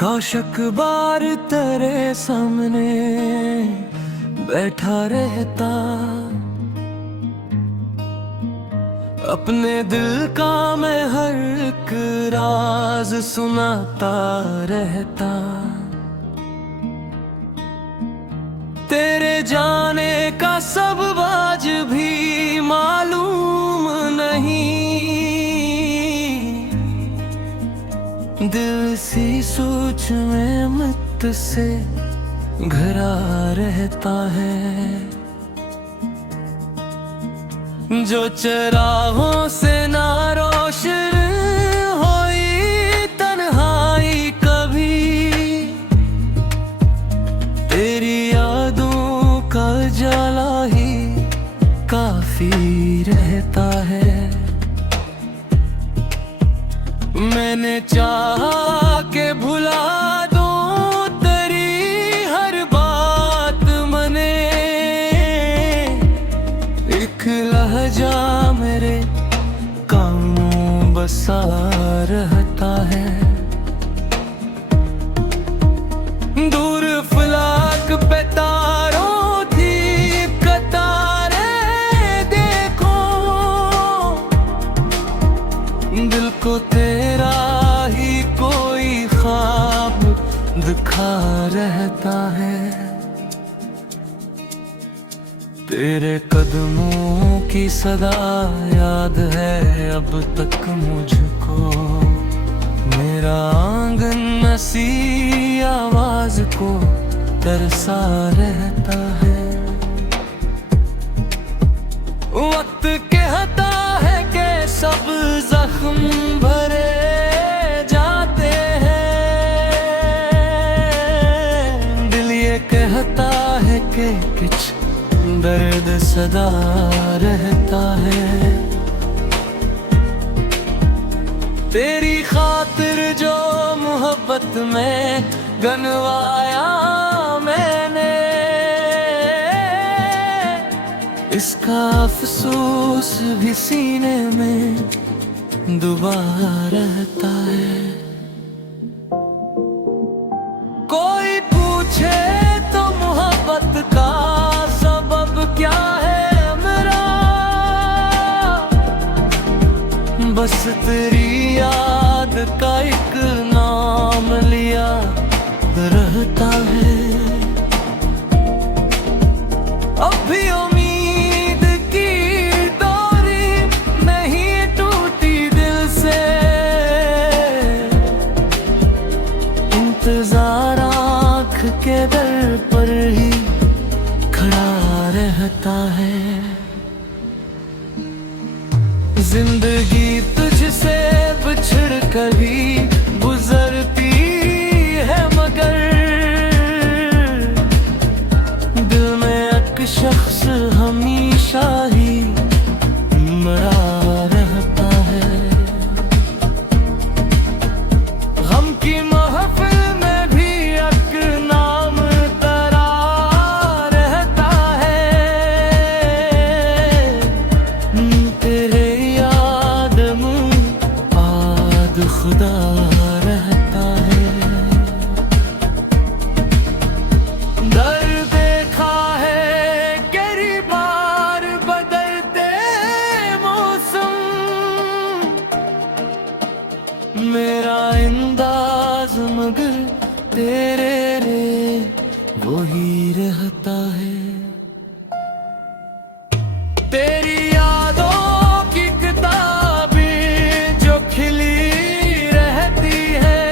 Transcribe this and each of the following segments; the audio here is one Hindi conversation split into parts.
कौशक बार तेरे सामने बैठा रहता, अपने दिल का मैं हर एक राज सुनाता रहता। तेरे जाने का सब आज भी मालूम नहीं, दिल सी सोच में मत से घिरा रहता है। जो चरागों से ना रोशन होई तन्हाई कभी, तेरी यादों का जाला ही काफी रहता है। मैंने चाहा के भुला दूं तेरी हर बात मने, एक लहजा मेरे कानों बसा रहता है। दूर फलाक पे तारों थी कतारें देखो, दिल को तेरा ही कोई ख्वाब दिखा रहता है। तेरे कदमों की सदा याद है अब तक मुझको, मेरा आंगन नसी आवाज को तरसा रहता है। वक्त कहता है कि सब जख्म भरे जाते हैं, दिल ये कहता है कि कुछ दर्द सदा रहता है। तेरी खातिर जो मोहब्बत में गनवाया मैंने, इसका अफसोस भी सीने में दुबा रहता है। कोई पूछे तो मोहब्बत का सबब क्या है मेरा, बस तेरी याद का एक नाम लिया रहता है। अब भी उम्मीद की डोरी नहीं टूटी दिल से, इंतजार आँख के दर पर ही खड़ा रहता है। जिंदगी तुझसे बिछड़ कर भी गुजरती है, मगर दिल में एक शख्स हमेशा ही मरा रहता है। गम की महफिल में भी एक नाम तरा रहता है, तेरे याद में आद खुदा रहता है। दर्द देखा है गहरी बार बदलते मौसम, मेरा अंदाज मगर तेरे रे वही रहता है। तेरी यादों की किताबें जो खिली रहती है,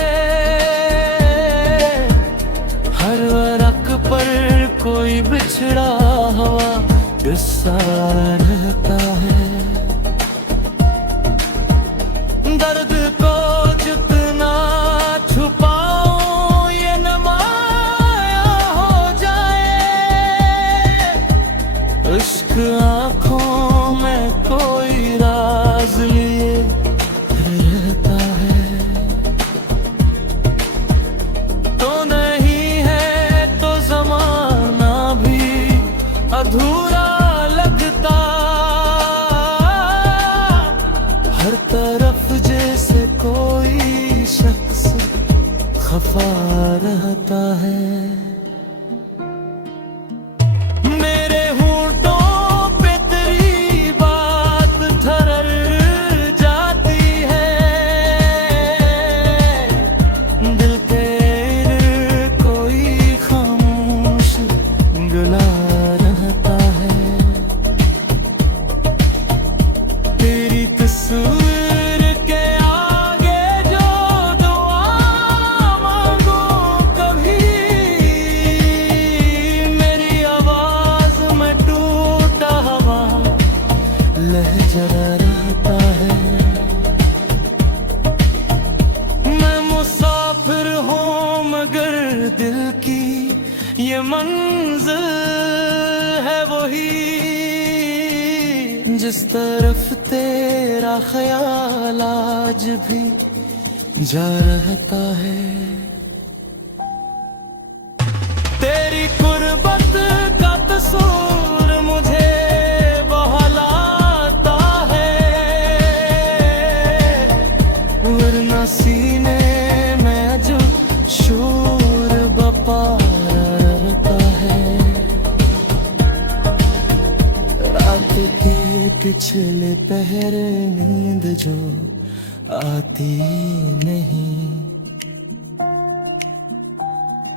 हर वरक पर कोई बिछड़ा हुआ किस्सा रहता है। दर्द को जितना छुपाऊं ये नुमाया हो जाए, इश्क आँखों में कोई राज लिए रहता है। तो नहीं है तो जमाना भी अधूरा लगता, हर तरफ जैसे कोई शख्स खफा रहता है। मेरे होंठों पे तेरी बात ठहर जाती है, दिल के कोई खामोश गला रहता है। तेरी तस्वीर के आगे जो दुआ मांगो कभी, मेरी आवाज में टूटा हवा लहजा रहता है। मैं मुसाफिर हूँ मगर दिल की ये मंजिल है वही, जिस तरफ तेरा ख्याल आज भी जा रहता है। तेरी गुर्बत का तस्वीर मुझे बहलाता है, वरना सीने में जो शोर बपा रहता है। रात के पिछले पहर नींद जो आती नहीं,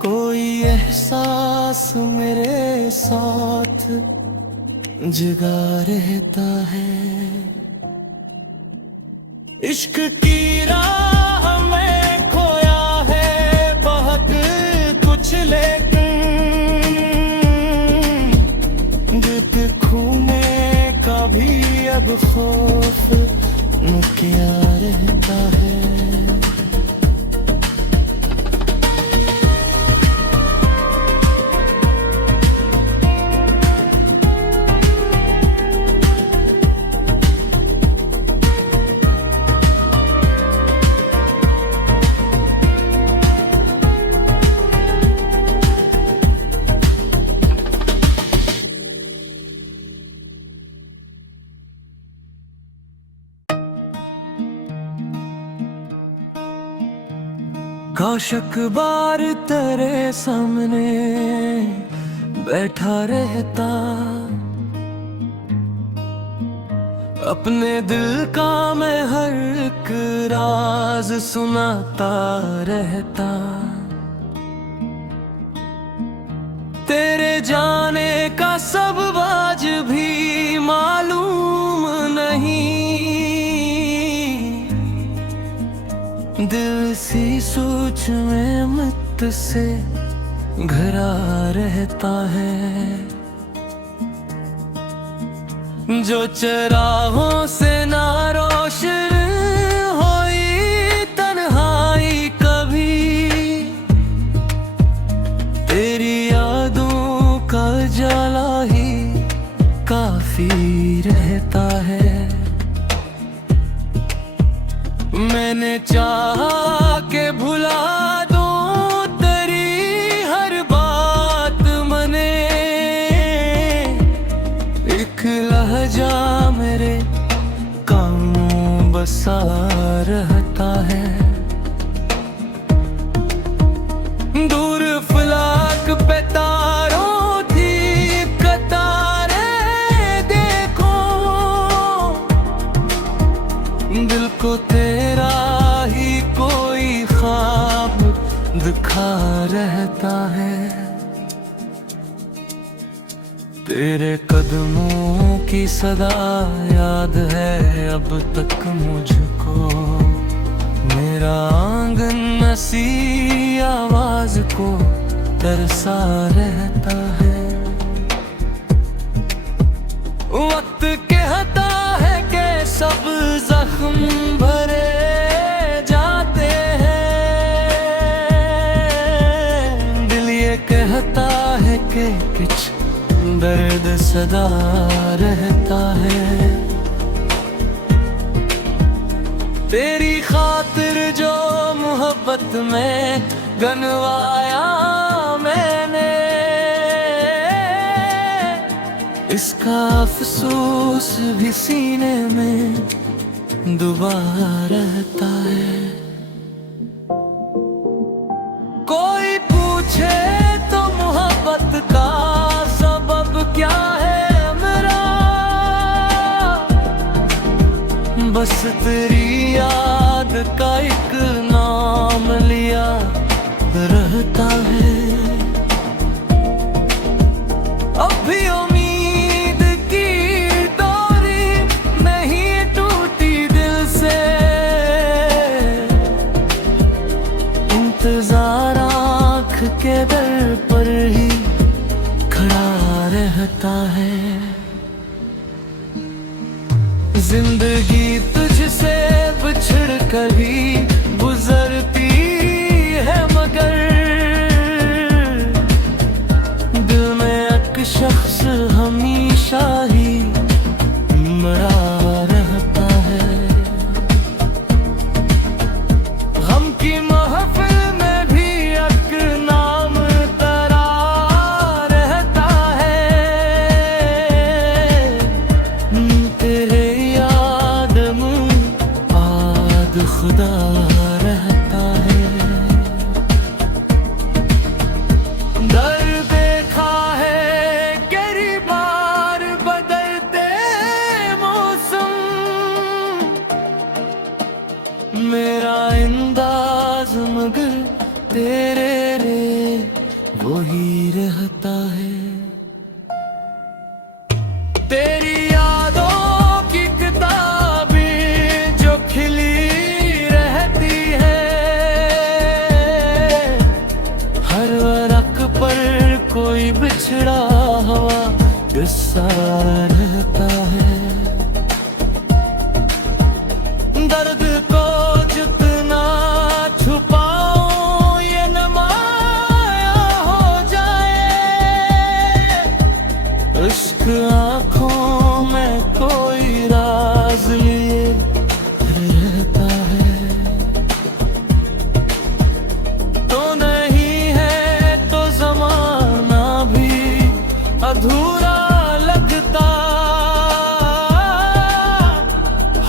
कोई एहसास मेरे साथ जगा रहता है। इश्क की राह में खोया है बहुत कुछ, लेकिन दिल खूने का भी अब खौफ क्या रहता है। काश अखबार तेरे सामने बैठा रहता, अपने दिल का मैं हर एक राज सुनाता रहता। तेरे जाने का सब आज भी मालूम नहीं, दिल सी सोच में मत से घिरा रहता है। जो चराहों से ना रोशन होई तन्हाई कभी, तेरी यादों का जाला ही काफी रहता है। मैंने चाहा के भुला दूं तेरी हर बात मने, एक लहजा मेरे कानों बसा रहता है। दूर फलाक पे तारों थी कतारें देखो, दिल को तेरा ही कोई ख्वाब दिखा रहता है। तेरे कदमों की सदा याद है अब तक मुझको, मेरा आंगन नसी आवाज को तरसा रहता है। वक्त कहता है कि सब जख्म भरे जाते हैं, दिल ये कहता है कि कुछ दर्द सदा रहता है। तेरी खातिर जो मोहब्बत में गनवाया मैंने, इसका अफसोस भी सीने में दुबा रहता है। बस तेरी याद का एक नाम लिया रहता है। अब भी उम्मीद की डोरी नहीं टूटी दिल से, इंतजार आँख के दर पर ही खड़ा रहता है। जिंदगी तुझसे बिछड़ कर ही गुजरती है, मगर दिल में एक शख्स हमेशा ही मरा रहता है। गम की महफिल में भी एक नाम तेरा रहता है। तेरे याद में आद खुदा रहता है। दर्द देखा है कई बार बदलते मौसम, मेरा अंदाज मगर तेरे रे वही रहता है। तेरी यादों की किताबें जो खिली रहती है, हर वरक पर कोई बिछड़ा हुआ किस्सा रहता है। दर्द को जितना छुपाऊं ये नुमाया हो जाए, इश्क आँखों में कोई राज लिए रहता है। तो नहीं है तो जमाना भी अधूरा लगता,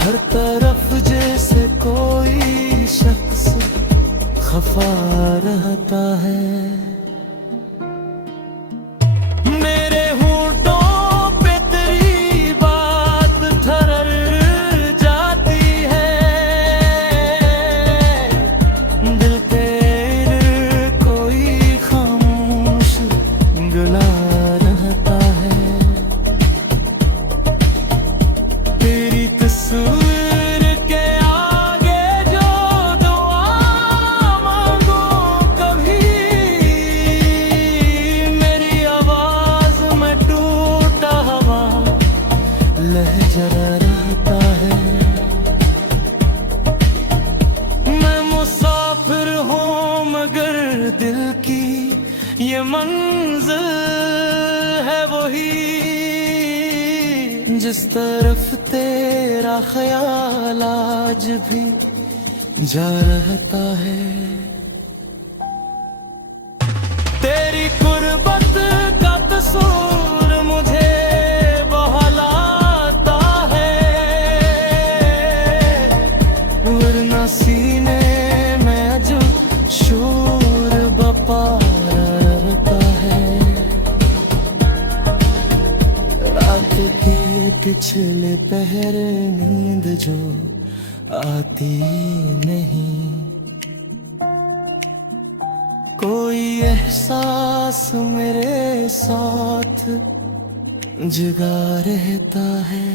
हर तरफ जैसे कोई शख्स खफा रहता है। मेरे होठों पे तेरी बात ठहर जाती है, दिल तेरे कोई खामोश गला रहता है। तेरी तस्वीर के आगे जो दुआ मांगो कभी, मेरी आवाज में टूटा हवा लहजा रहता है। मैं मुसाफिर हूँ मगर दिल की ये मंजिल है वही, जिस तरफ तेरा ख्याल आज भी जा रहता है। तेरी कुर्बत का तस्वीर मुझे बहलाता है, वरना सीने में जो शोर बपा रहता है। रात के पिछले पहर नींद जो आती नहीं, कोई एहसास मेरे साथ जगा रहता है।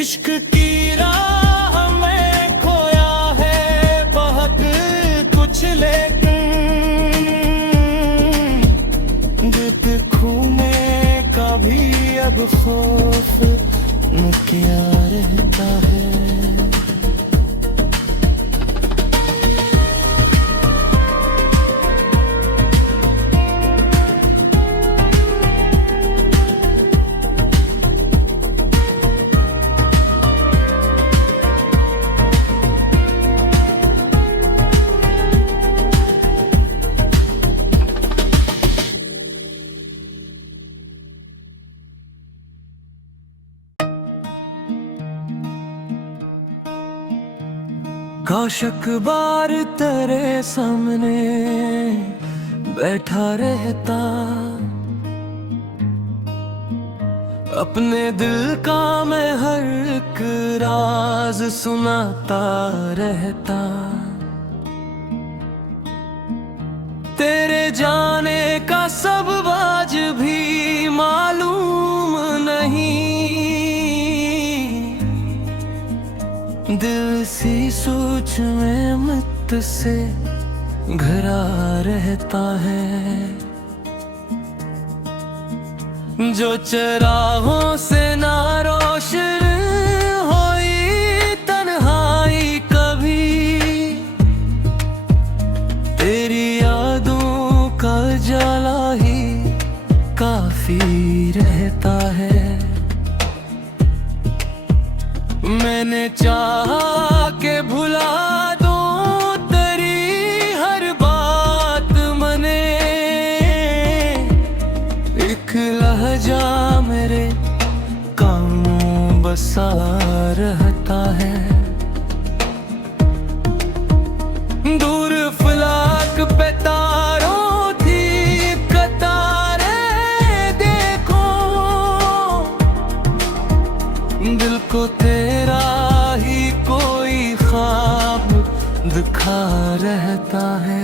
इश्क की राह में खोया है बहक कुछ, लेकिन दिल खूने का भी अब खौफ न क्या रहता है। काश अखबार तेरे सामने बैठा रहता, अपने दिल का मैं हर एक राज सुनाता रहता। तेरे जाने का सब आज भी मालूम नहीं। दिल सी सोच में मत से घिरा रहता है। जो चराहों से ना रोशन होई तन्हाई कभी, तेरी यादों का जाला ही काफी रहता है। मैंने चाहा के भुला दूं तेरी हर बात मने, एक लहजा मेरे कानों बसा रहता है। दूर फलाक पे तारों थी कतारें देखो, दिल को तेरा ही कोई ख्वाब दिखा रहता है।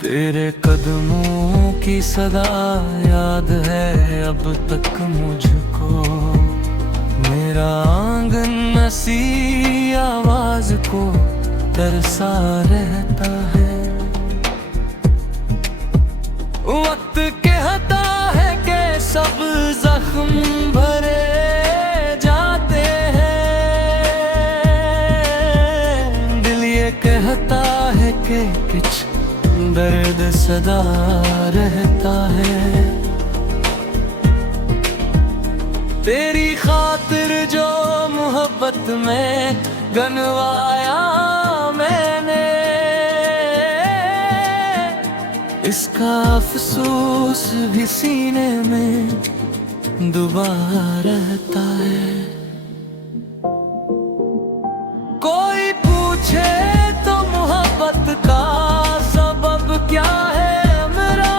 तेरे कदमों की सदा याद है अब तक मुझको, मेरा आंगन नसी आवाज को तरसा रहता है। वक्त कहता है कि सब जख्म भरे जाते हैं, दिल ये कहता है कि कुछ दर्द सदा रहता है। तेरी खातिर जो मोहब्बत में गनवाया मैंने, इसका अफसोस भी सीने में दुबा रहता है। कोई पूछे तो मोहब्बत का सबब क्या है मेरा,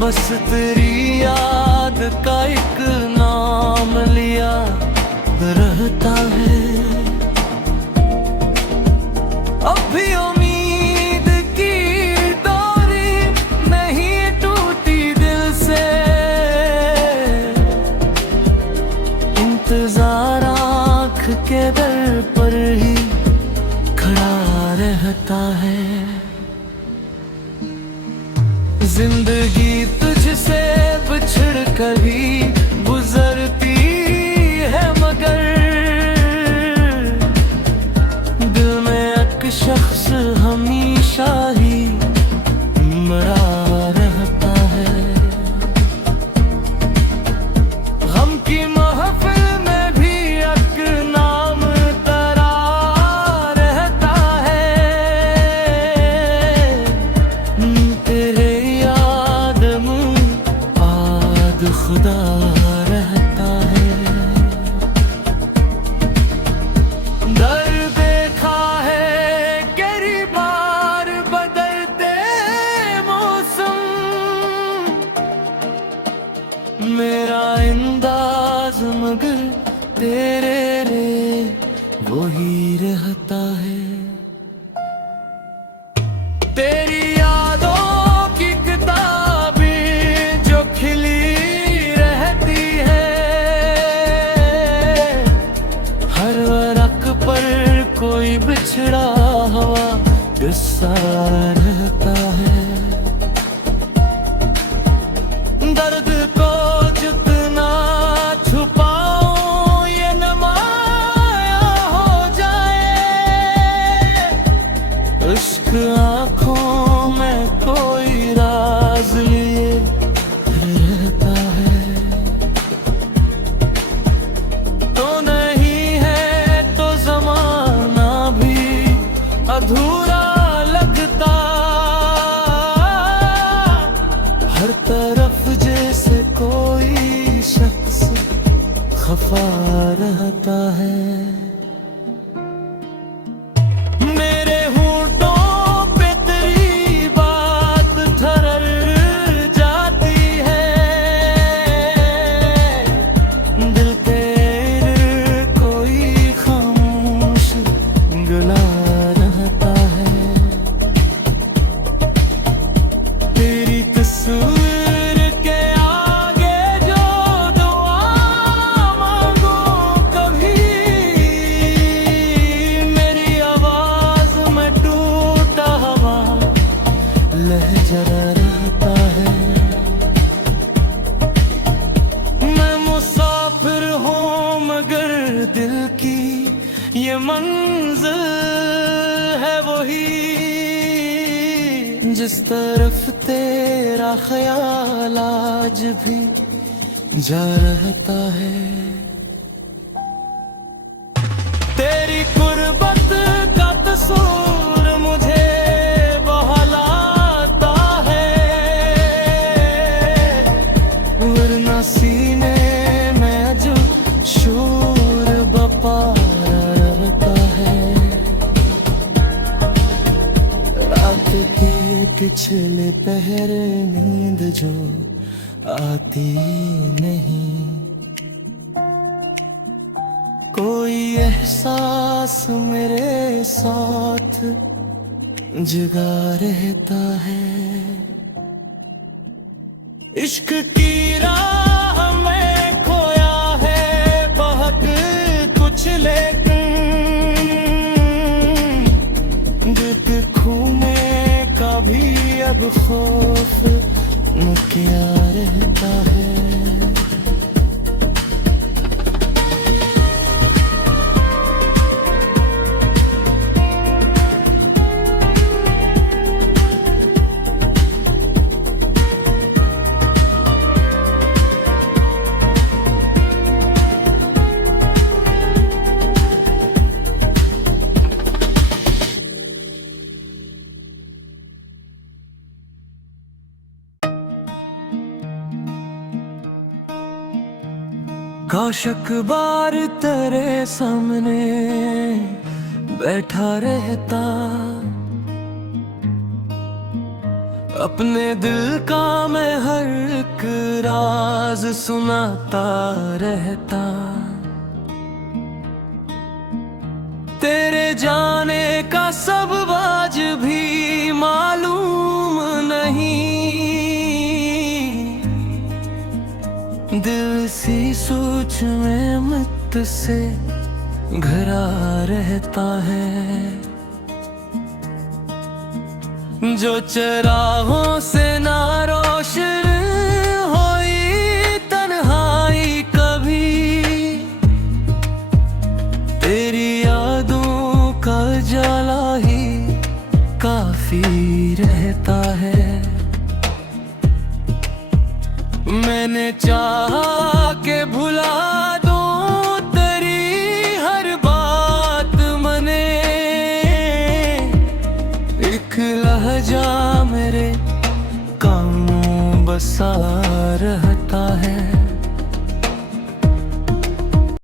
बस तेरी याद का एक नाम लिया रहता है। अब भी उम्मीद की डोरी नहीं टूटी दिल से, इंतजार आँख के दर पर ही खड़ा रहता है। जिंदगी तुझसे बिछड़ कर ही गुजरती है, मगर दिल में एक शख्स हमेशा ही मरा रहता है। गम की महफिल में भी एक नाम तरा रहता है, तेरे याद में आद खुदा रहता है। दर देखा है कई बार बदलते मौसम, मेरा अंदाज मगर तेरे रे वही रहता है। तेरी यादों की किताबें जो खिली रहती है, हर वरक पर कोई बिछड़ा हुआ किस्सा रहता है। दर्द को जितना छुपाऊं ये नुमाया हो जाए, इश्क आँखों में कोई राज लिए रहता है। तो नहीं है तो जमाना भी अधूरा लगता, हर तरफ जैसे कोई शख्स खफा रहता है। मेरे होठों पे तेरी बात ठहर जिस तरफ तेरा ख्याल आज भी जा रहता है, तेरी कुर्बत का तसूर मुझे बहलाता है, वरना सीने में जो शोर बपा रहता है, रात के पिछले पहर नींद जो आती नहीं, कोई एहसास मेरे साथ जगा रहता है, इश्क की राह में खोया है बहक कुछ लेकिन, दिल खूने का भी अब खौफ न क्या रहता है। काश अखबार तेरे सामने बैठा रहता, अपने दिल का मैं हर एक राज सुनाता रहता, तेरे जाने का सब आज भी मालूम नहीं, दिल सी सोच में मुझ से घिरा रहता है, जो चरागों से ना रोशन होई तन्हाई कभी, तेरी यादों का जाला ही काफी रहता है, मैंने चाहा के भुला दूं तेरी हर बात मने, एक लहजा मेरे कानों बसा रहता है,